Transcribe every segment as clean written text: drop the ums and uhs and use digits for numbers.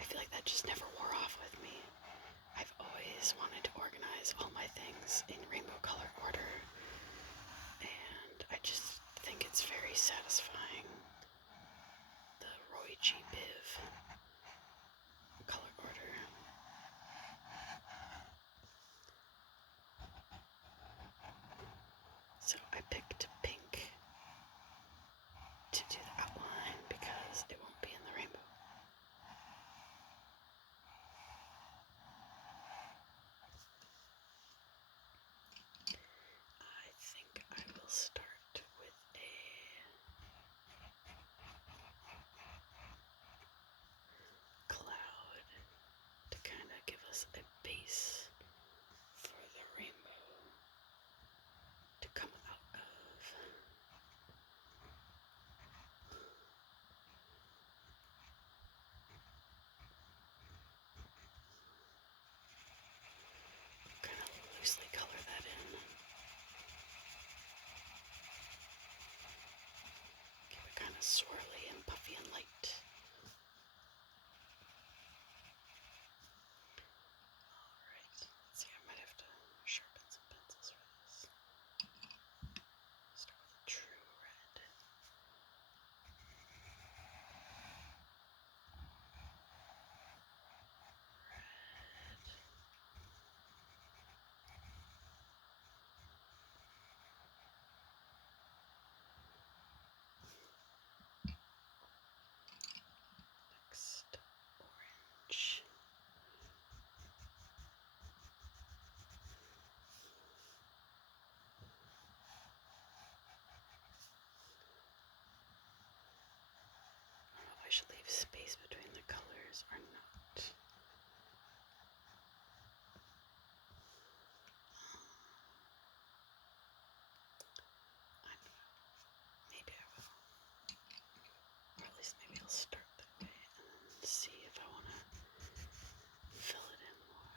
I feel like that just never wore off with me. I've always wanted to organize all my things in rainbow color order, and I just think it's very satisfying. The Roy G. Biv color order. So I picked pink to do the outline because it won't be in the rainbow. I think I will start with a cloud to kind of give us a base for the rainbow to come out of. Kind of loosely color that in. Keep it kind of swirly and puffy and light. Alright, let's see, I might have to sharpen some pencils for this. Start with a true red. Next, orange. I don't know if I should leave space between the colors or not. I don't know. Maybe I will. Or at least maybe I'll start that way and then see if I want to fill it in more.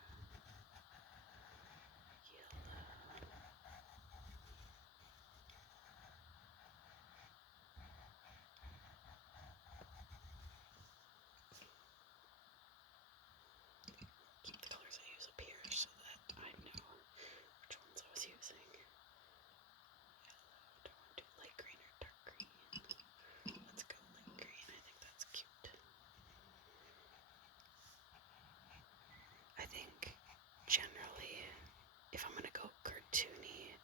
Yellow. Keep the colors I use up here so that I know which ones I was using. Yellow. Do I want to do light green or dark green? Let's go light green. I think that's cute. I think generally, if I'm gonna go cartoony,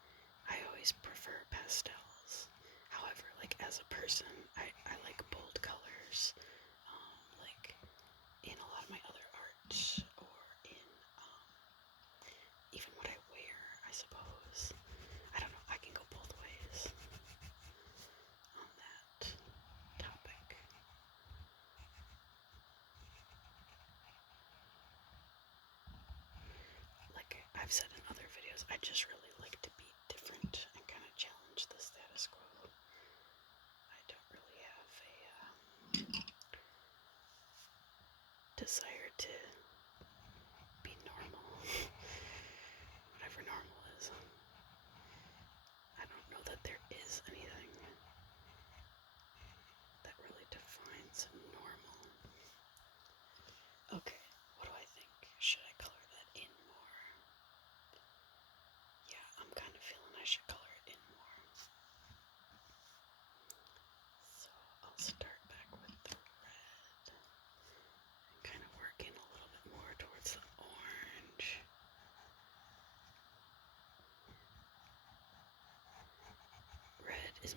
I always prefer pastels. However, like as a person, I like bold colors. Like in a lot of my other art, or in even what I wear, I suppose. I don't know, I can go both ways on that topic. Like I've said in other videos, I just really like to be different and kind of challenge the status quo. I don't really have a desire to be normal, whatever normal is. I don't know that there is anything that really defines normal. Okay, what do I think? Should I color that in more? Yeah, I'm kind of feeling I should color it in more. So I'll start back with the red and kind of work in a little bit more towards the orange. Red is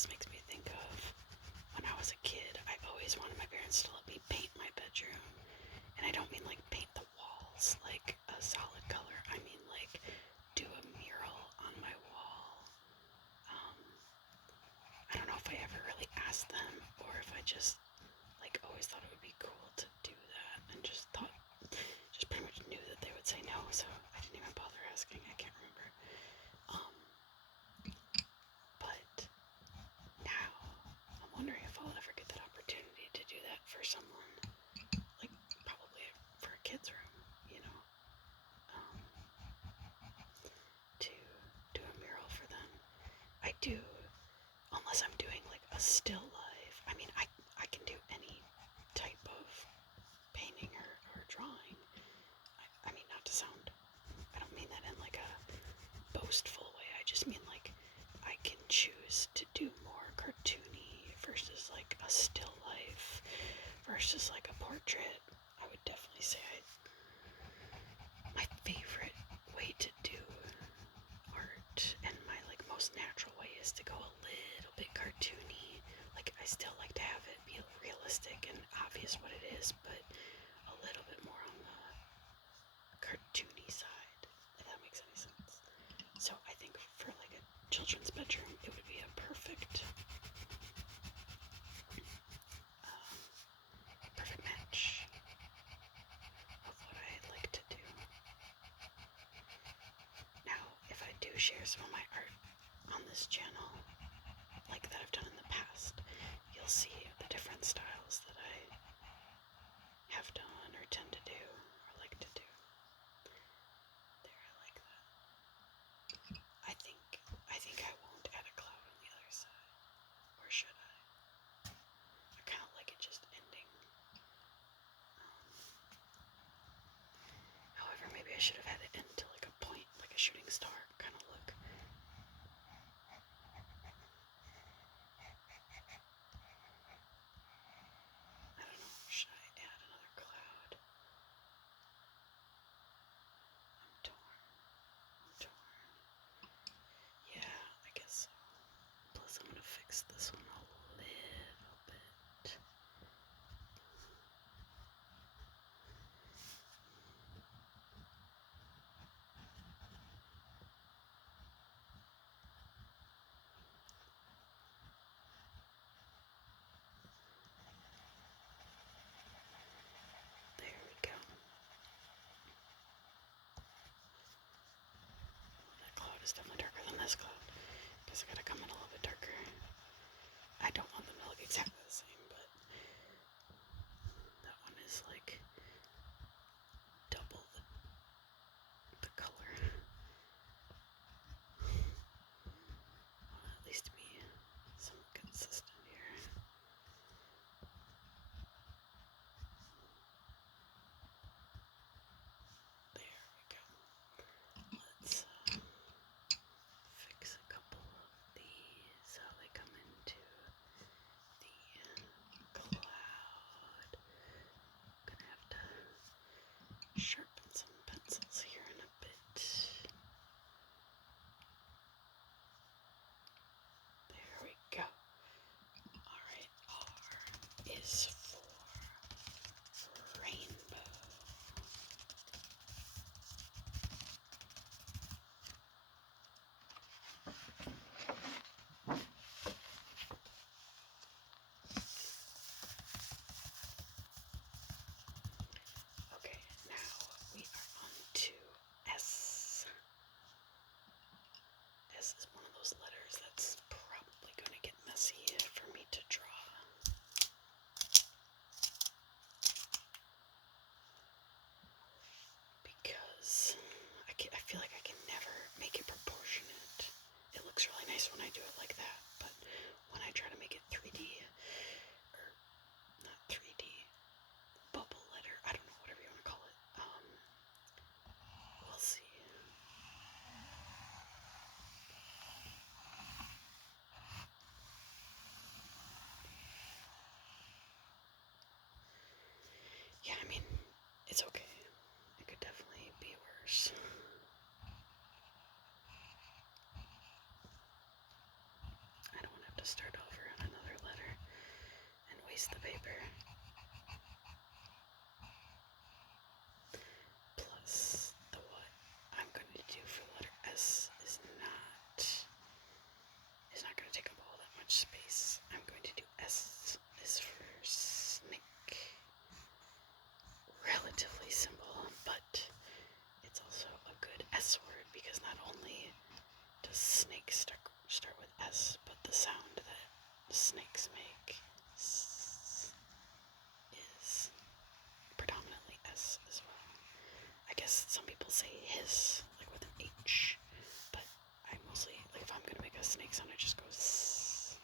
this makes me think of when I was a kid. I always wanted my parents to let me paint my bedroom. And I don't mean like paint the walls like a solid color. I mean like do a mural on my wall. I don't know if I ever really asked them or if I just like always thought it would be cool to do that and just pretty much knew that they would say no, so I didn't even bother asking. I can't remember. But now I'm wondering if I'll ever get that opportunity to do that for someone, like probably for a kid's room, you know, to do a mural for them. I do, unless I'm doing like a still life. I mean, I can do any type of painting or drawing. I mean, not to sound, I don't mean that in like a boastful way. I just mean like I can choose to do more cartoony versus like a still life versus like a portrait. I would definitely say my favorite way to do art and my like most natural way is to go a little bit cartoony. Like I still like to have it be realistic and obvious what it is, but a little bit more on the cartoony side, if that makes any sense. So I think for like a children's bedroom, it would be a perfect match of what I like to do. Now, if I do share some of my art on this channel, like that I've done in the past, you'll see the different styles that I have done or tend to do or like to do. There, I like that. I think I won't add a cloud on the other side. Or should I? I kind of like it just ending. However, maybe I should have had it end to like a point, like a shooting star kind of look. I don't know, should I add another cloud? I'm torn. Yeah, I guess so. Plus I'm gonna fix this one a little bit. There we go. That cloud is definitely darker than this cloud. Guess I gotta come in a little bit darker. I don't want them to look exactly the same, but that one is like double the color. Well, at least be somewhat consistent here. There we go. Let's fix a couple of these, how they come into the cloud. Gonna have to sharpen some pencils here in a bit. There we go. Alright, R is for rainbow. Okay, now we are on to S. S is one of those letters that's probably going to get messy for me to draw. Because I feel like I can never make it proportionate. It looks really nice when I do it like that, but when I try to make it 3D, or not 3D, bubble letter, I don't know, whatever you want to call it, we'll see. Yeah, I mean, it's okay. It could definitely be worse. I don't want to have to start guess some people say his, like with an H, but I mostly, like if I'm gonna make a snake sound, I just go ss.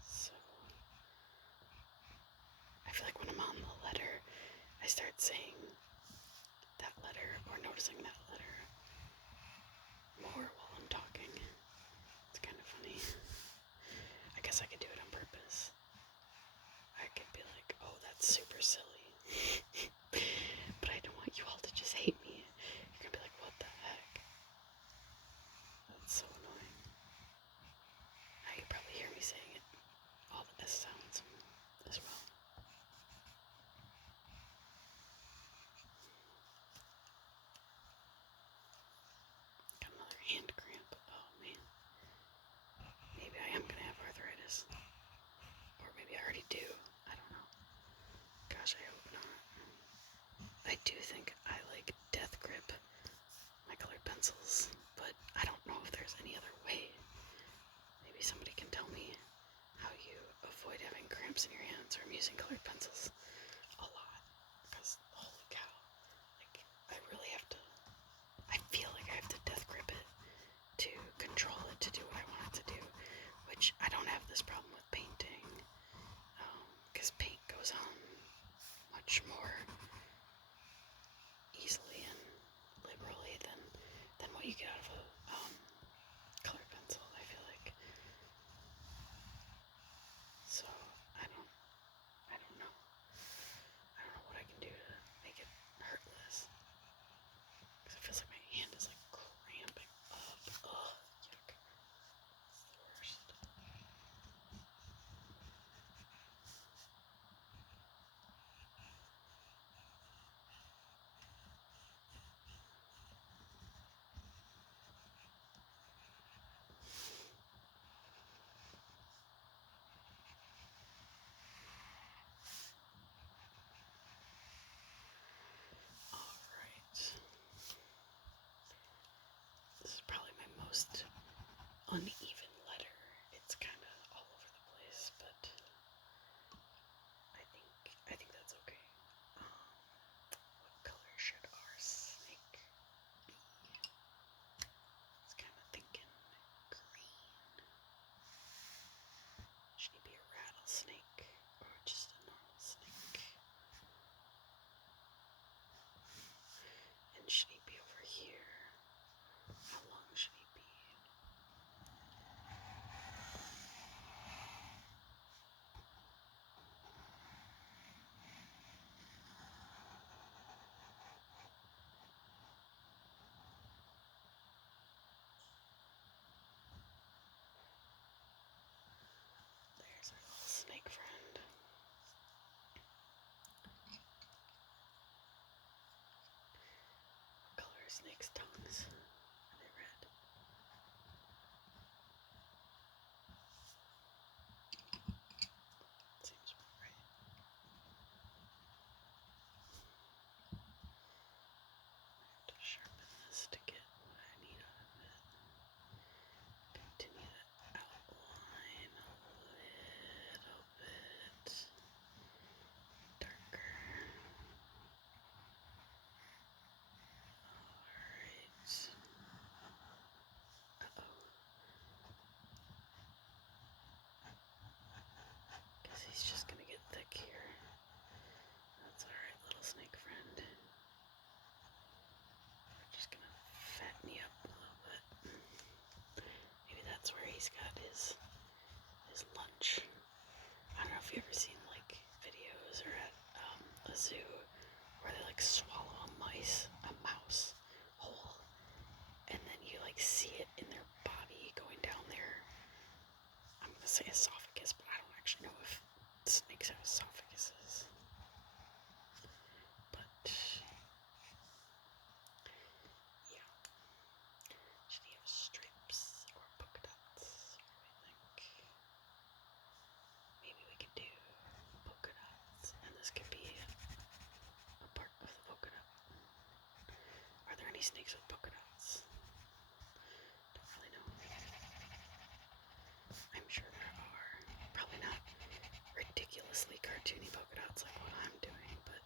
So, I feel like when I'm on the letter, I start saying that letter or noticing that letter more while I'm talking. It's kind of funny. I guess I could do it on purpose. I could be like, oh, that's super silly. But I don't want you all to just hate me. You're gonna be like, what the heck? That's so annoying. Now you probably hear me saying it, all the S sounds as well. Got another hand cramp. Oh man. Maybe I am gonna have arthritis. Or maybe I already do. I don't know. Gosh, I hope not. I do think I like Death Grip, my colored pencils, but I don't know if there's any other way. Maybe somebody can tell me how you avoid having cramps in your hands from using colored pencils a lot. Because, holy cow, like, I really have to, I feel like I have to Death Grip it to control it to do what I want it to do, which I don't have this problem with painting, because paint goes on much more easily and liberally than what you get out of a colored pencil, I feel like. So I don't know. I don't know what I can do to make it hurt less. Because it feels like my hand is like cramping up. Ugh, yuck. It's the worst. Alright. This is probably my most uneven letter. It's kind of all over the place, but I think that's okay. What color should our snake be? I was kind of thinking green. Should he be a rattlesnake or just a normal snake? And should he be over here? How long should he be? There's our little snake friend. What color are snakes' tongues? Are they red? Seems about right. I have to sharpen this to get what I need out of it. Continue that outline a little bit darker. Alright. Uh-oh. Guess he's just gonna get thick here. That's alright, little snake friend. We're just gonna fatten you up a little bit. Maybe that's where he's got his lunch. I don't know if you've ever seen like videos or at a zoo where they like swallow a mouse whole, and then you like see it in their body going down there. I'm gonna say esophagus, but I don't actually know if snakes have esophaguses. But yeah, should he have stripes or polka dots? What do we think? Maybe we could do polka dots, and this could be a part of the polka dot. Are there any snakes with polka dots? Don't really know. I'm sure there are. Probably not ridiculously cartoony polka dots like what I'm doing, but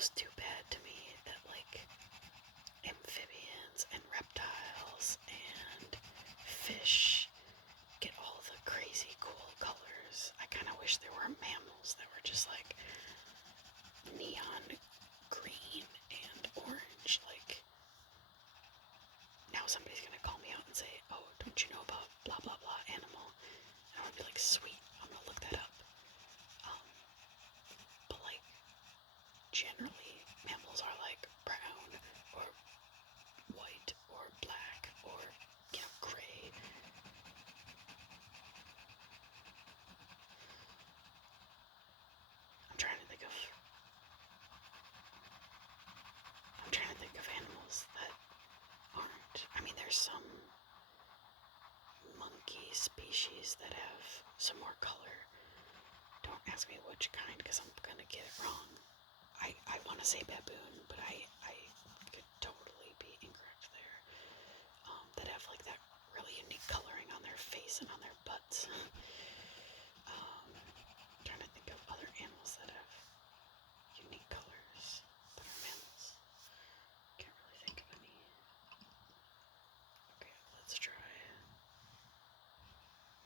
almost too bad to me that like amphibians and reptiles and fish get all the crazy cool colors. I kind of wish there were mammals that were just like neon green and orange. Like, now somebody's gonna call me out and say, oh, don't you know about blah blah blah animal? And I would be like, sweet, I'm gonna look that up. But like, generally, mammals are like brown or white or black or, you know, gray. I'm trying to think of animals that aren't. I mean, there's some monkey species that have some more color. Don't ask me which kind, because I'm gonna get it wrong. I want to say baboon, but I could totally be incorrect there. That have like that really unique coloring on their face and on their butts. I'm trying to think of other animals that have unique colors that are mammals. Can't really think of any. Okay, let's try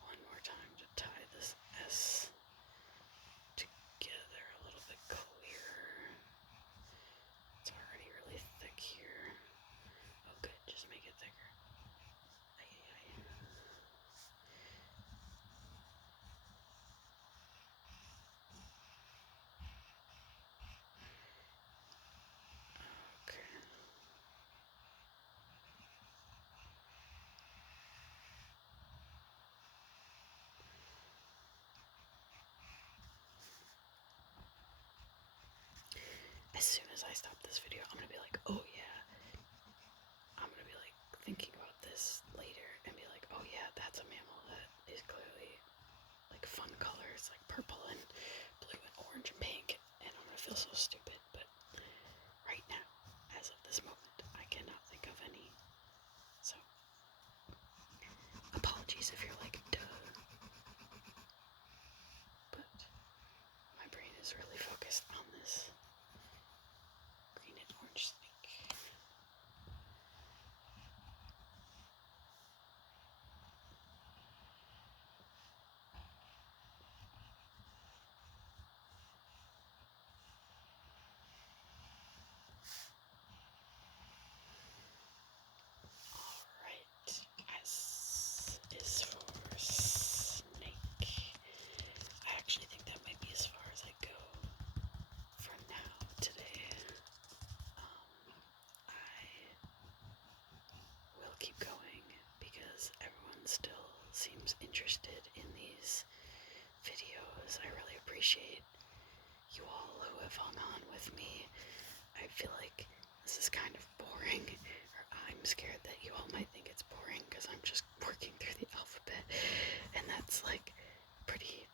one more time to tie this S together a little bit clearer. It's already really thick here. Oh good, just make it thicker. Okay. As soon as I stop this video, I'm gonna be like, oh yeah. I'm gonna be like thinking about this later and be like, oh yeah, that's a mammal that is clearly like fun colors, like purple and blue and orange and pink, and I'm gonna feel so stupid. But right now, as of this moment, I cannot think of any. So apologies if you're like, duh. But my brain is really focused on this green and orange snake. Alright, S is for snake. I actually think that might be as far as I go for now today. I will keep going because everyone still seems interested in these videos. I really appreciate you all who have hung on with me. I feel like this is kind of boring, or I'm scared that you all might think it's boring because I'm just working through the alphabet, and that's like pretty,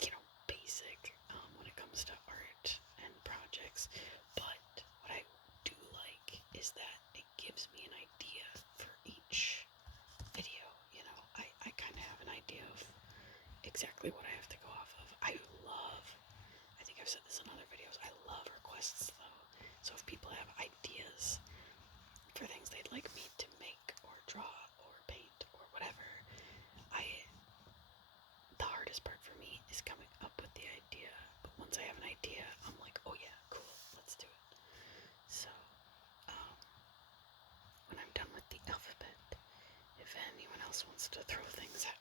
you know, basic when it comes to art and projects. But what I do like is that it gives me an idea for each video. You know, I kind of have an idea of exactly what I have to go off of. I think I've said this in other videos, I love requests though. So if people have ideas for things they'd like me to make or draw or paint or whatever, the hardest part for me is coming up with the idea. But once I have an idea, I'm like, oh yeah, cool, let's do it. So, when I'm done with the alphabet, if anyone else wants to throw things at